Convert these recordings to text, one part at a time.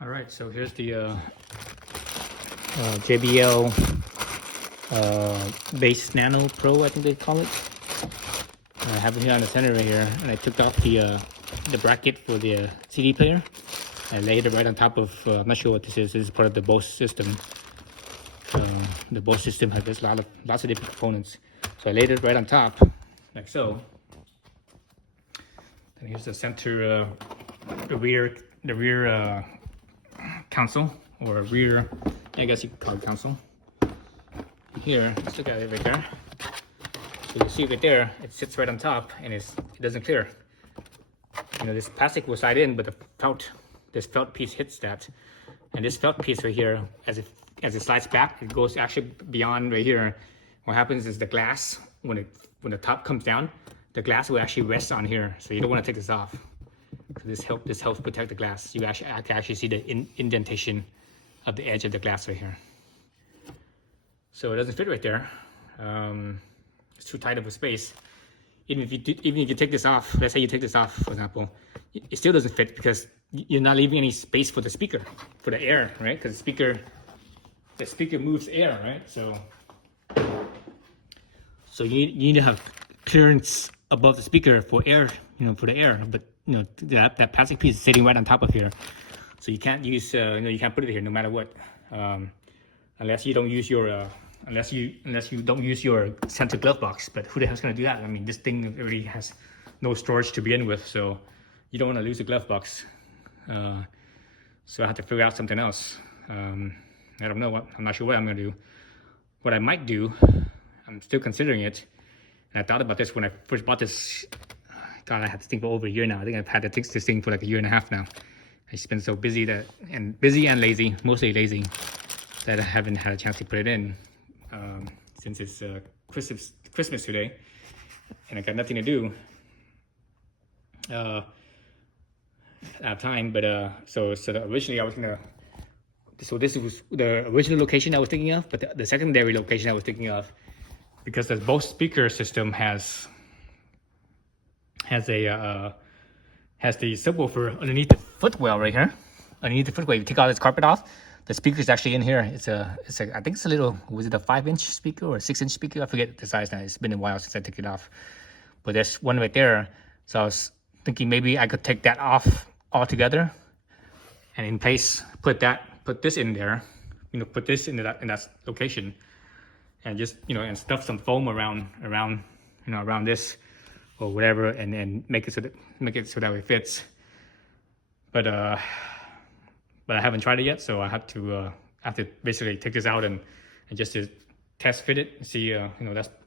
All right, so here's the JBL Bass Nano Pro, I think they call it. I have it here on the center right here, and I took off the bracket for the CD player. I laid it right on top of, I'm not sure what this is. This is part of the Bose system. The Bose system has lots of different components. So I laid it right on top, like so. And here's the center, the rear console, or rear, I guess you could call it console. Here, let's look at it right there. So you see right there, it sits right on top, and it doesn't clear. You know, this plastic will slide in, but this felt piece hits that. And this felt piece right here, as it slides back, it goes actually beyond right here. What happens is the glass, when the top comes down, the glass will actually rest on here. So you don't want to take this off. So this helps protect the glass. I can actually see the indentation of the edge of the glass right here. So it doesn't fit right there. It's too tight of a space. Even if you take this off, let's say you take this off, for example, it still doesn't fit because you're not leaving any space for the speaker, for the air, right? Because the speaker moves air, right? So you need to have clearance above the speaker for air, for the air. But that plastic piece is sitting right on top of here, so you can't use, you can't put it here no matter what, unless you don't use your unless you don't use your center glove box. But who the hell's gonna do that? I mean, this thing already has no storage to begin with, so you don't want to lose the glove box. So I have to figure out something else. I don't know I'm not sure what I'm gonna do. What I might do, I'm still considering it. And I thought about this when I first bought this. God, I had this thing for over a year now. I think I've had this thing for like a year and a half now. I've been so busy and lazy, mostly lazy, that I haven't had a chance to put it in since it's Christmas today, and I got nothing to do. I have time, but originally I was gonna. So this was the original location I was thinking of, but the secondary location I was thinking of, because the Bose speaker system has the subwoofer underneath the footwell right here. Underneath the footwell, you take all this carpet off, the speaker is actually in here. I think it's a little, was it a 5-inch speaker or a 6-inch speaker? I forget the size now. It's been a while since I took it off. But there's one right there. So I was thinking maybe I could take that off altogether, and in place put this in there. Put this in that location, and just and stuff some foam around this or whatever, and make it so that it fits. But I haven't tried it yet, so I have to basically take this out and just to test fit it and see.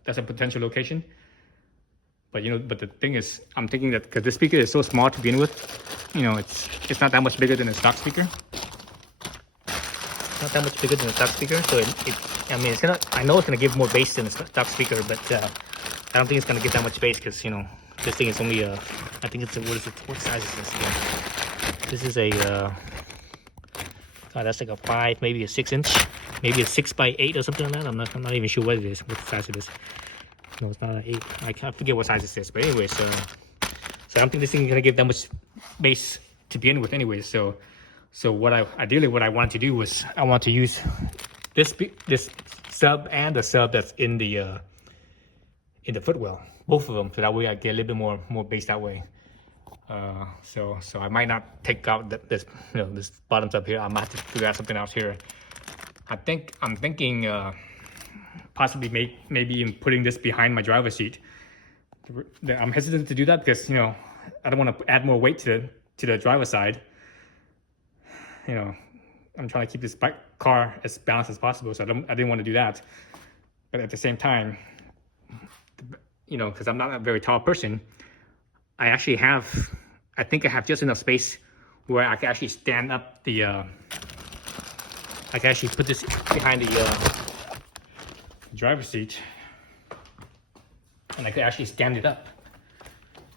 That's a potential location. But but the thing is, I'm thinking that because the speaker is so small to begin with, it's not that much bigger than a stock speaker. It's not that much bigger than a stock speaker, so it's gonna. I know it's gonna give more bass than a stock speaker, but I don't think it's gonna give that much bass because this thing is only I think it's what size is this again? This is a that's like a 5, maybe a 6-inch, maybe a 6x8 or something like that. I'm not even sure what it is, what the size it is. No, it's not an 8. I can't forget what size this is. But anyway, so I don't think this thing is gonna give that much bass to begin with. Anyway, so what I wanted to do was I want to use this sub and the sub that's in the footwell, both of them, so that way I get a little bit more bass that way. So I might not take out this bottoms up here. I might have to figure out something else here. I'm thinking possibly maybe even putting this behind my driver's seat. I'm hesitant to do that because I don't want to add more weight to the driver's side. I'm trying to keep this car as balanced as possible, so I didn't want to do that. But at the same time, because I'm not a very tall person, I think I have just enough space where I can actually stand up I can actually put this behind the driver's seat, and I could actually stand it up.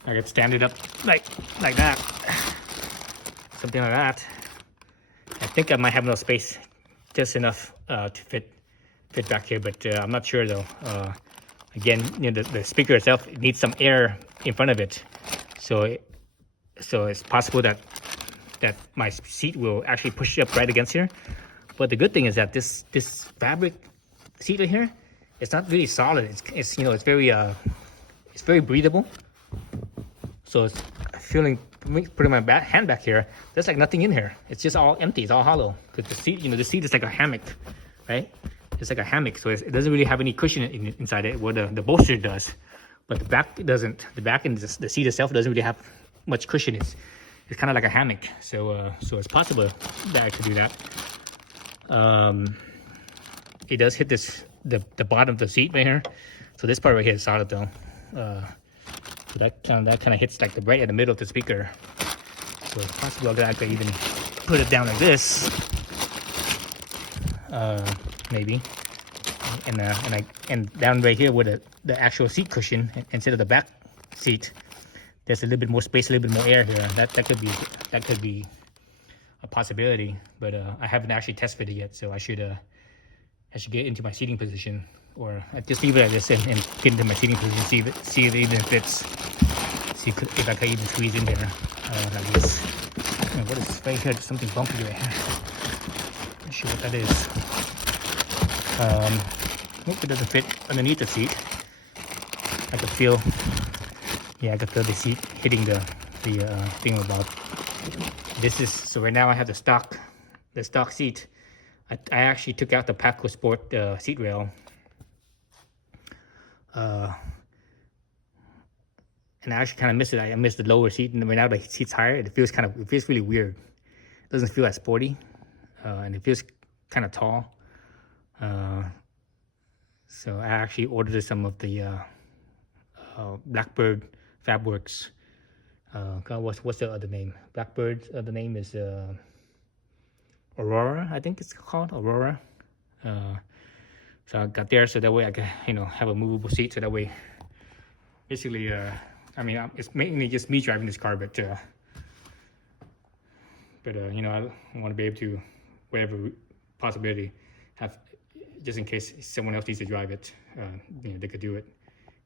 I could stand it up like that, something like that. I think I might have enough space, just enough to fit back here, but I'm not sure though. Again, the speaker itself needs some air in front of it, so it's possible that that my seat will actually push up right against here. But the good thing is that this fabric seat right here, it's not really solid. It's you know, it's very breathable. So it's feeling, putting my hand back here, there's like nothing in here. It's just all empty. It's all hollow. Because the seat, you know, the seat is like a hammock, right? It's like a hammock, so it doesn't really have any cushion inside it. What the bolster does, but the back doesn't. The back and the seat itself doesn't really have much cushion. It's kind of like a hammock. So so it's possible that I could do that. It does hit the bottom of the seat right here. So this part right here is solid though. So that kind of hits like right in the middle of the speaker. So it's possible that I could even put it down like this. Maybe, and down right here with the actual seat cushion instead of the back seat, there's a little bit more space, a little bit more air here. That could be a possibility, but I haven't actually tested it yet, so I should get into my seating position, or I just leave it like this and get into my seating position, see if it even fits, see if I can even squeeze in there like this. And what is right here? There's something bumpy right here. Not sure what that is. Nope, it doesn't fit underneath the seat. I could feel, yeah, I could feel the seat hitting the thing about. This is, so right now I have the stock seat. I actually took out the Paco Sport seat rail. And I actually kind of miss it. I miss the lower seat, and right now the seat's higher. It feels really weird. It doesn't feel as sporty, and it feels kind of tall. So I actually ordered some of the Blackbird Fabworks. God, what's the other name? Blackbird. The name is Aurora. I think it's called Aurora. So I got there so that way I can, you know, have a movable seat. So that way, basically, I mean, it's mainly just me driving this car, but you know, I want to be able to, whatever possibility, have, just in case someone else needs to drive it, you know, they could do it.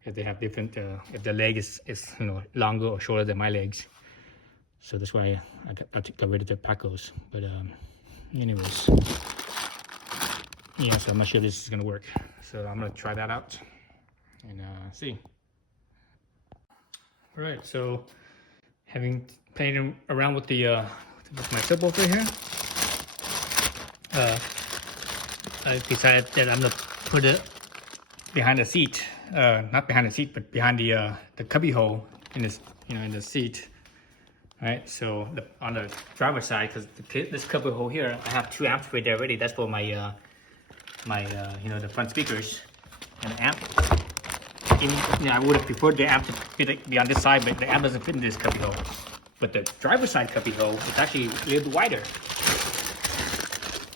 If they have different, if the leg is you know, longer or shorter than my legs. So that's why I got rid of the Pacos. But anyways, yeah, so I'm not sure this is gonna work. So I'm gonna try that out and see. All right, so having played around with with my subwoofer here, I decided that I'm gonna put it behind the seat, not behind the seat, but behind the cubby hole in this, you know, in the seat. All right, so on the driver's side, because this cubby hole here, I have 2 amps right there already. That's for my you know, the front speakers and the amp. You know, I would have preferred the amp to be on this side, but the amp doesn't fit in this cubby hole. But the driver's side cubby hole is actually a little bit wider.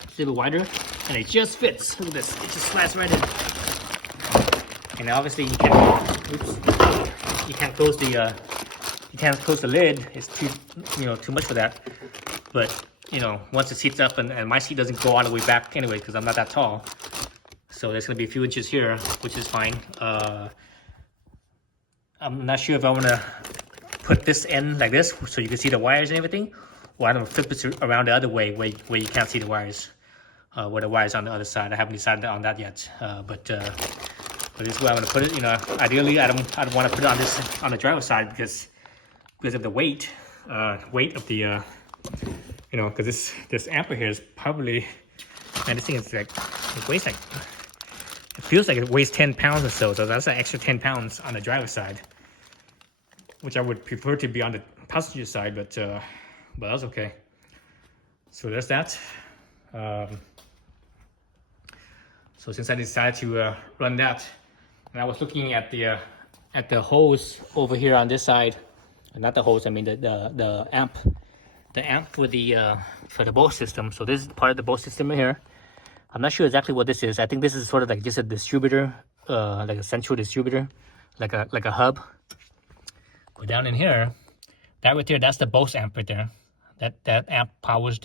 It's a little bit wider, and it just fits. Look at this, it just slides right in. And obviously you can't, you can't close the lid. It's too much for that. But you know, once the seat's up, and my seat doesn't go all the way back anyway because I'm not that tall. So there's gonna be a few inches here, which is fine. I'm not sure if I wanna put this end like this so you can see the wires and everything, or I'm gonna flip it around the other way where you can't see the wires, where the wires on the other side. I haven't decided on that yet, but this is where I'm gonna put it. You know, ideally I don't want to put it on the driver's side because of the weight of the you know, because this amp here is probably, man, this thing is like, it weighs like, it feels like it weighs 10 pounds or so. So that's an extra 10 pounds on the driver's side, which I would prefer to be on the passenger side, but that's okay. So there's that. So since I decided to run that, and I was looking at the hose over here on this side, not the hose, I mean the amp for the Bose system. So this is part of the Bose system here. I'm not sure exactly what this is. I think this is sort of like just a distributor, like a central distributor, like a hub. Go down in here, that right there, that's the Bose amp right there. That amp powers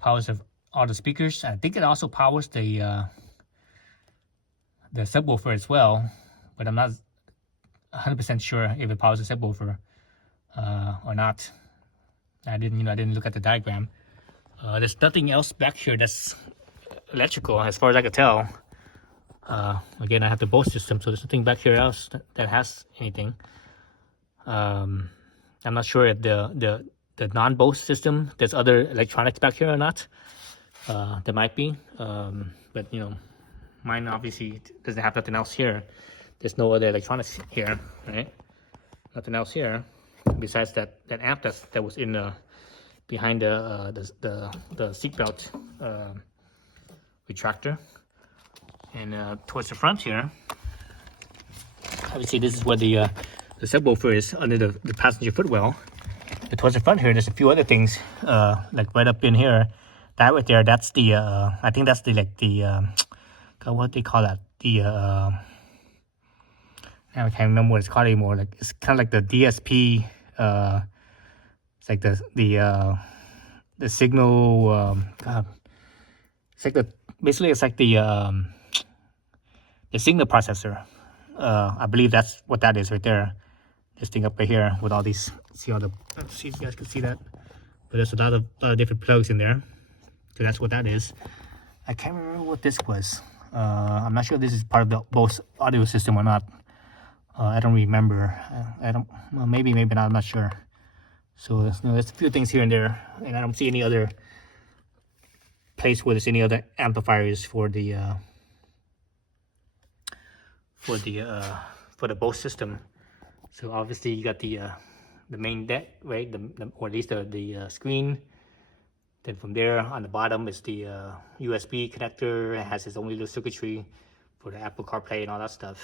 powers of all the speakers. I think it also powers the subwoofer as well, but I'm not 100% sure if it powers the subwoofer or not. I didn't look at the diagram. There's nothing else back here that's electrical as far as I could tell. Again, I have the Bose system, so there's nothing back here else that has anything. I'm not sure if the non-Bose system, there's other electronics back here or not. There might be, but mine obviously doesn't have nothing else here. There's no other electronics here, right? Nothing else here besides that amp that was in behind the seatbelt retractor. And towards the front here, obviously this is where the subwoofer is under the passenger footwell. But towards the front here, there's a few other things, like right up in here. That right there, that's the I think that's the what they call that, now I can't remember what it's called anymore. Like it's kind of like the DSP. It's like the signal. It's like basically it's like the signal processor. I believe that's what that is right there. This thing up right here with all these. See if you guys can see that. But there's a lot of different plugs in there. So that's what that is. I can't remember what this was. I'm not sure if this is part of the Bose audio system or not. I don't remember. Well, maybe not. I'm not sure. So there's a few things here and there, and I don't see any other place where there's any other amplifiers for the Bose system. So obviously you got the main deck, right? Or at least the screen. Then from there on the bottom is the USB connector. It has its own little circuitry for the Apple CarPlay and all that stuff.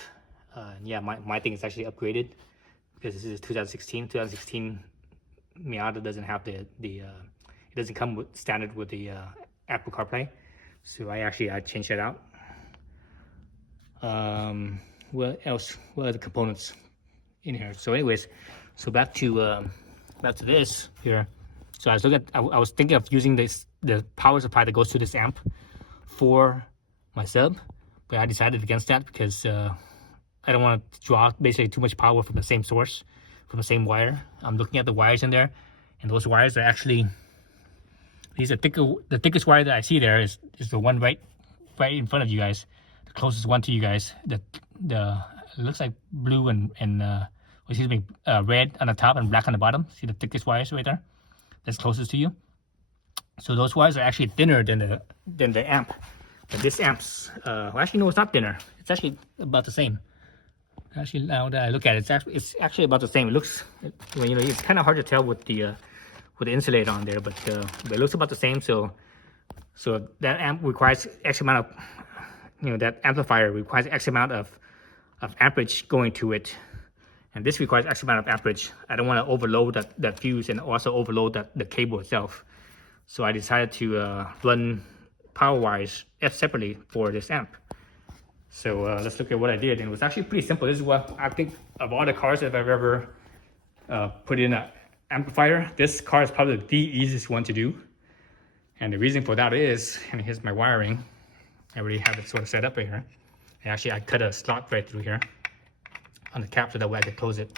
Yeah, my thing is actually upgraded because this is 2016. 2016 Miata doesn't have it doesn't come standard with the Apple CarPlay. So I changed that out. What else? What other components in here? So anyways, so back to this here. So I was thinking of using the power supply that goes to this amp for my sub, but I decided against that because I don't want to draw basically too much power from the same source, from the same wire. I'm looking at the wires in there, and those wires are actually, these are the thickest wire that I see there is the one right in front of you guys, the closest one to you guys. It looks like blue and red on the top and black on the bottom. See the thickest wires right there? That's closest to you. So those wires are actually thinner than the amp. But this amp's well, actually no, it's not thinner. It's actually about the same. Actually, now that I look at it, it's actually about the same. It looks, it's kind of hard to tell with the insulator on there, but it looks about the same. So that amp requires X amount of, that amplifier requires X amount of amperage going to it, and this requires X amount of amperage. I don't want to overload that fuse and also overload the cable itself. So I decided to run power wires separately for this amp. So let's look at what I did, and it was actually pretty simple. This is what I think of all the cars that I've ever put in an amplifier. This car is probably the easiest one to do, and the reason for that is, and here's my wiring. I already have it sort of set up right here. And I cut a slot right through here on the cap so that way I could close it.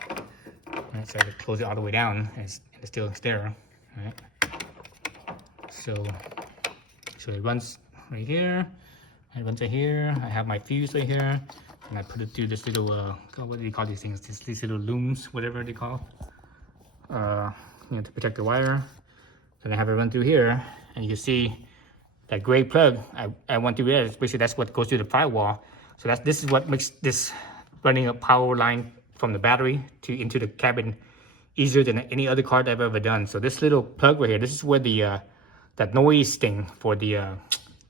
Right, so I could close it all the way down, and it's still there. Right. So it runs right here. It runs right here. I have my fuse right here, and I put it through this little what do you call these things? These little looms, whatever they call, to protect the wire. Then I have it run through here, and you see that gray plug I went through there. Basically, that's what goes through the firewall. So this is what makes this running a power line from the battery into the cabin easier than any other car that I've ever done. So this little plug right here, this is where the that noise thing for the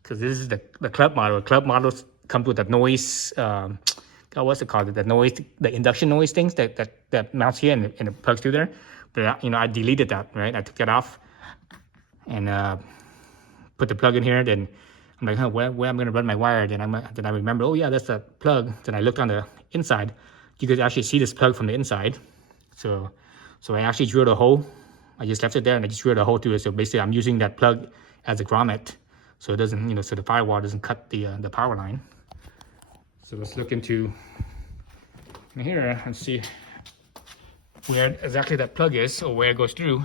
because this is the club model. Club models come with that noise. What's it called? The noise, the induction noise things that mounts here and it plugs through there. But I deleted that. Right, I took that off and put the plug in here. Then I'm like, where I'm gonna run my wire? Then I remember, oh yeah, that's a plug. Then I looked on the inside. You could actually see this plug from the inside. So I actually drilled a hole. I just left it there and I just drilled a hole through it. So basically, I'm using that plug as a grommet. So it doesn't, so the firewall doesn't cut the power line. So let's look into here and see where exactly that plug is or where it goes through.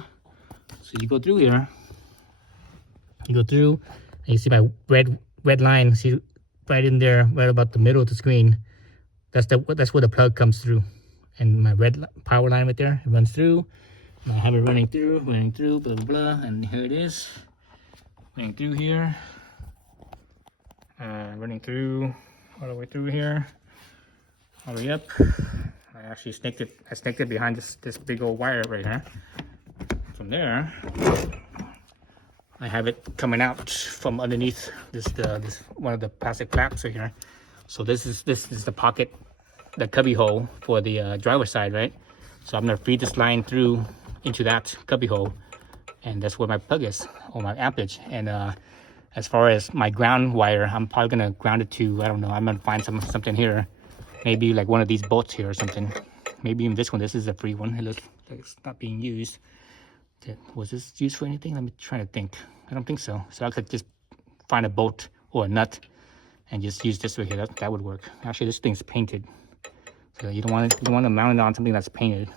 So you go through here. You go through, and you see my red line. See right in there, right about the middle of the screen. That's where the plug comes through, and my red power line right there, it runs through. And I have it running through, blah blah blah, and here it is, running through here, running through all the way through here, all the way up. I actually snaked it behind this big old wire right here. From there, I have it coming out from underneath this one of the plastic flaps right here. So this is the pocket, the cubby hole for the driver's side, right? So I'm gonna feed this line through into that cubby hole, and that's where my plug is, or my ampage. And as far as my ground wire, I'm probably gonna ground it to, I don't know, I'm gonna find something here, maybe like one of these bolts here or something. Maybe even this one. This is a free one. It looks like it's not being used. Was this used for anything? Let me try to think. I don't think so. So I could just find a bolt or a nut and just use this right here. That would work. Actually, this thing's painted, so you don't want to mount it on something that's painted.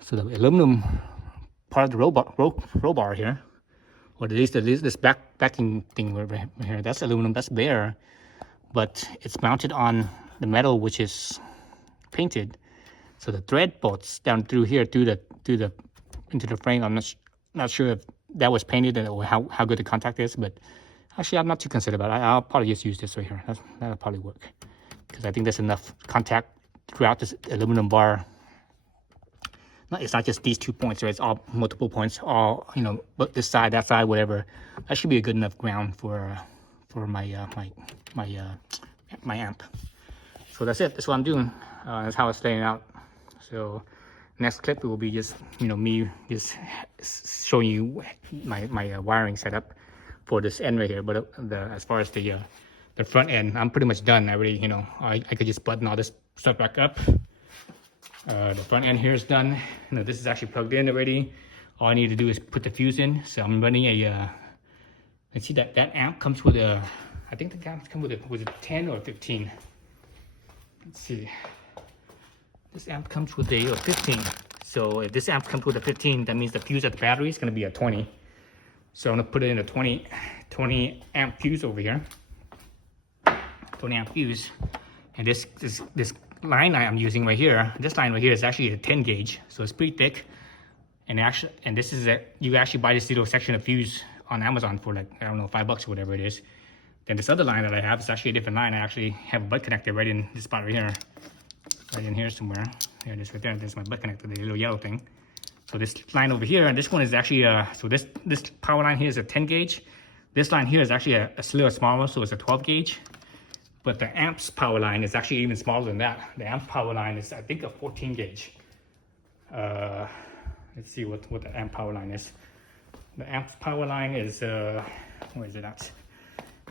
So the aluminum part of the roll bar here, or at least this backing thing right here, that's aluminum. That's bare, but it's mounted on the metal, which is painted. So the thread bolts down through here into the frame. I'm not sure if that was painted or how good the contact is, but actually I'm not too concerned about it. I'll probably just use this right here. That'll probably work, because I think there's enough contact throughout this aluminum bar. It's not just these 2 points, right? It's all multiple points, all, you know, but this side, that side, whatever. That should be a good enough ground for my my amp. So that's it. That's what I'm doing. That's how it's laying out. So next clip will be just, you know, me just showing you my wiring setup for this end right here. But as far as the front end, I'm pretty much done. I already, you know, I could just button all this stuff back up. The front end here is done. You know, this is actually plugged in already. All I need to do is put the fuse in. So I'm running a let's see, that amp comes with a, I think the amps come with a 10 or 15. Let's see. This amp comes with a 15. So if this amp comes with a 15, that means the fuse at the battery is going to be a 20. So I'm going to put it in a 20 amp fuse over here. 20 amp fuse. And this line I'm using right here, this line right here is actually a 10 gauge. So it's pretty thick. And this is you actually buy this little section of fuse on Amazon for like, I don't know, $5 or whatever it is. Then this other line that I have is actually a different line. I actually have a butt connector right in this spot right here. Right in here somewhere. Here it is right there. There's my butt connector, the little yellow thing. So this line over here, and this one is actually so this power line here is a 10 gauge. This line here is actually a little smaller, so it's a 12 gauge. But the amp's power line is actually even smaller than that. The amp power line is, I think, a 14 gauge. Let's see what the amp power line is. The amp's power line is where is it at?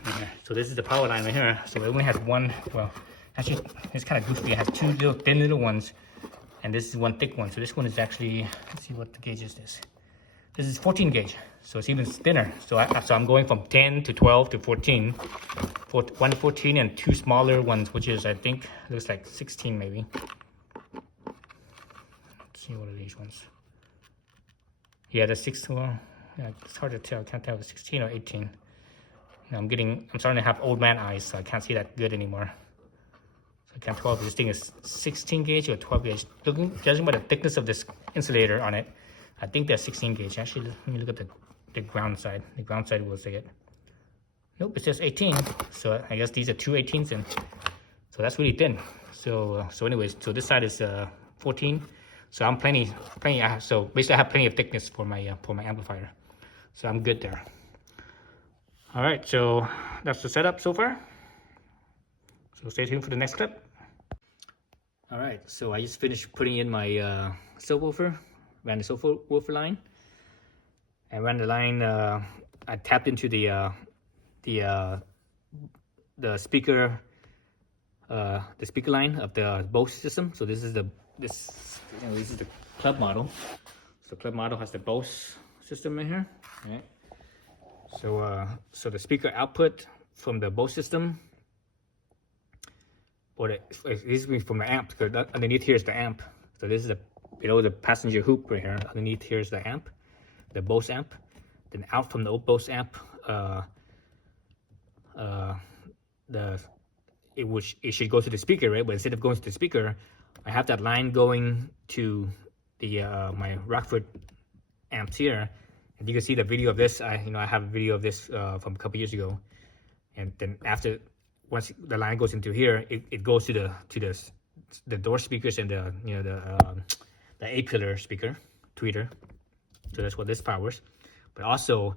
Yeah. So this is the power line right here. So it only has one. Well, actually, it's kind of goofy. It has two thin little ones, and this is one thick one. So this one is actually, let's see what the gauge is this. This is 14 gauge, so it's even thinner. So I'm going from 10 to 12 to 14. 1 to 14 and two smaller ones, which is, I think, looks like 16 maybe. Let's see what are these ones. Yeah, the 6, well, yeah, it's hard to tell. I can't tell if it's 16 or 18. I'm starting to have old man eyes, so I can't see that good anymore. So I can't tell if this thing is 16 gauge or 12 gauge. Judging by the thickness of this insulator on it, I think they're 16 gauge. Actually, let me look at the ground side. The ground side will say it. Nope, it says 18. So I guess these are two 18s, and so that's really thin. So anyways, so this side is 14. So I'm plenty. So basically, I have plenty of thickness for my amplifier. So I'm good there. All right, so that's the setup so far. So stay tuned for the next clip. All right, so I just finished putting in my subwoofer. Ran the subwoofer line. I ran the line. I tapped into the speaker line of the Bose system. So this is the club model. So the club model has the Bose system in here. Right. So the speaker output from the Bose system, or this is from the amp, because underneath here is the amp. So this is below the passenger hoop right here. Underneath here is the amp. Bose amp. Then out from the Bose amp, it should go to the speaker, right? But instead of going to the speaker, I have that line going to the my Rockford amps here. And you can see the video of this. I have a video of this from a couple years ago. And then once the line goes into here, it goes to the door speakers and the the A-pillar speaker tweeter. So that's what this powers. But also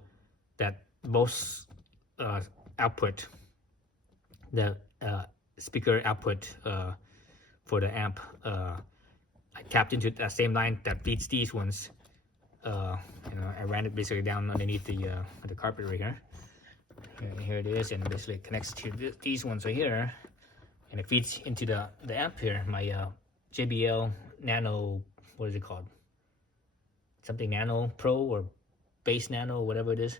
that Bose output, the speaker output for the amp, I tapped into that same line that feeds these ones. I ran it basically down underneath the carpet right here. Here it is, and basically it connects to these ones right here, and it feeds into the amp here. My JBL Nano, what is it called? Something Nano Pro or Base Nano, whatever it is.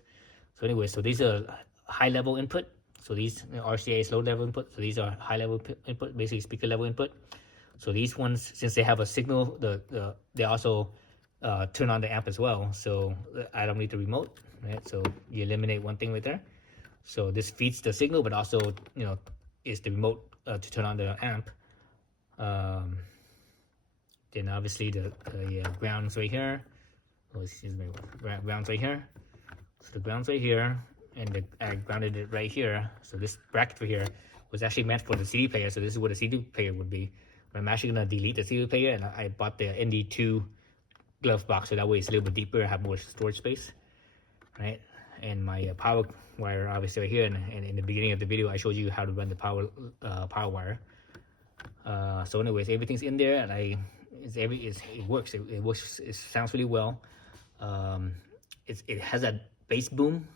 So anyway, so these are high level input. So these RCA is low level input. So these are high level input, basically speaker level input. So these ones, since they have a signal, they also turn on the amp as well. So I don't need the remote, right? So you eliminate one thing right there. So this feeds the signal, but also is the remote to turn on the amp. Then obviously the ground's right here. Oh, excuse me, ground's right here. So the ground's right here, and I grounded it right here. So this bracket right here was actually meant for the CD player. So this is what a CD player would be. But I'm actually gonna delete the CD player, and I bought the ND2 glove box, so that way it's a little bit deeper, I have more storage space, right? And my power wire obviously right here, and in the beginning of the video I showed you how to run the power wire. So anyways, everything's in there, and it works. It works. It sounds really well. It has a bass boom.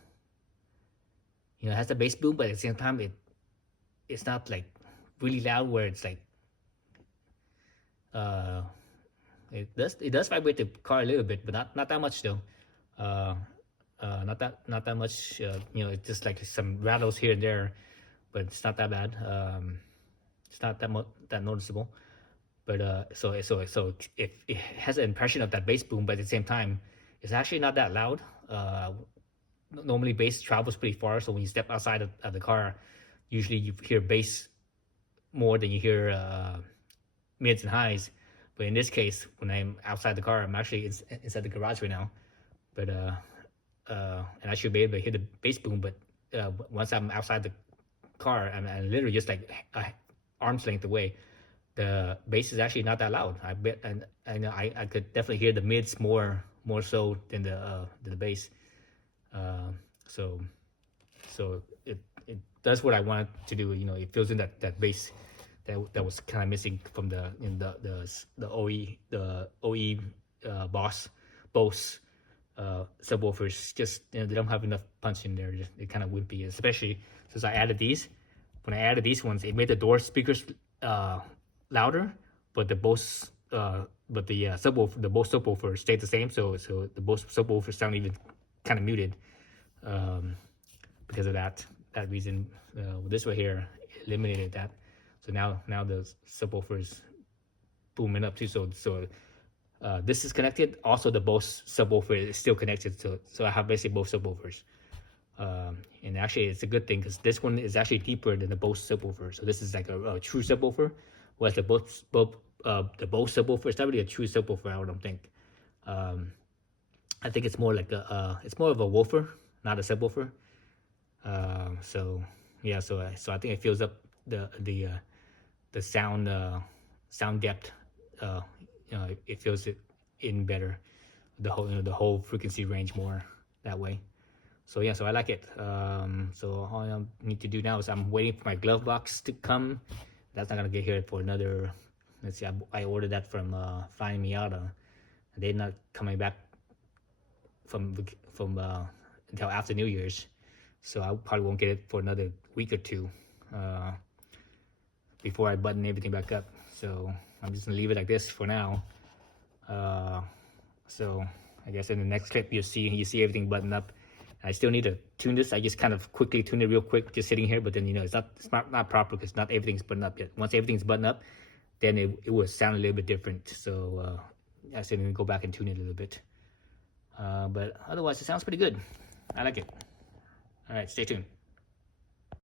It has a bass boom, but at the same time it's not like really loud where it's like it does vibrate the car a little bit, but not that much though. Not that much. It's just like some rattles here and there, but it's not that bad. It's not that noticeable. But so it has an impression of that bass boom, but at the same time, it's actually not that loud. Normally bass travels pretty far, so when you step outside of the car, usually you hear bass more than you hear mids and highs. But in this case, when I'm outside the car, I'm actually inside the garage right now. But and I should be able to hear the bass boom. But once I'm outside the car, I'm literally just like arm's length away. The bass is actually not that loud. I bet, and I could definitely hear the mids more so than the bass. So it does what I want it to do. It fills in that bass that was kind of missing from the OE Bose subwoofers. Just they don't have enough punch in there. They're kind of wimpy, especially since I added these. When I added these ones, it made the door speakers louder, but the Bose subwoofer, the Bose subwoofer stayed the same. So the Bose subwoofer sound even kind of muted because of that reason. This right here eliminated that. So now the subwoofer is booming up too. So this is connected. Also, the Bose subwoofer is still connected. So I have basically both subwoofers. And actually, it's a good thing because this one is actually deeper than the Bose subwoofer. So this is like a true subwoofer. Whereas the Bose subwoofer is not really a true subwoofer, I don't think. I think it's more like it's more of a woofer, not a subwoofer. So I think it fills up the sound depth. It fills it in better, the whole frequency range more that way. So I like it. So all I need to do now is I'm waiting for my glove box to come. That's not gonna get here for another. Let's see, I ordered that from Fine Miata. They're not coming back from until after New Year's, so I probably won't get it for another week or two before I button everything back up. So I'm just gonna leave it like this for now. So I guess in the next clip you see everything buttoned up. I still need to tune this. I just kind of quickly tuned it real quick, just sitting here. But then it's not proper because not everything's buttoned up yet. Once everything's buttoned up, then it will sound a little bit different. So I still need to go back and tune it a little bit. But otherwise, it sounds pretty good. I like it. All right, stay tuned.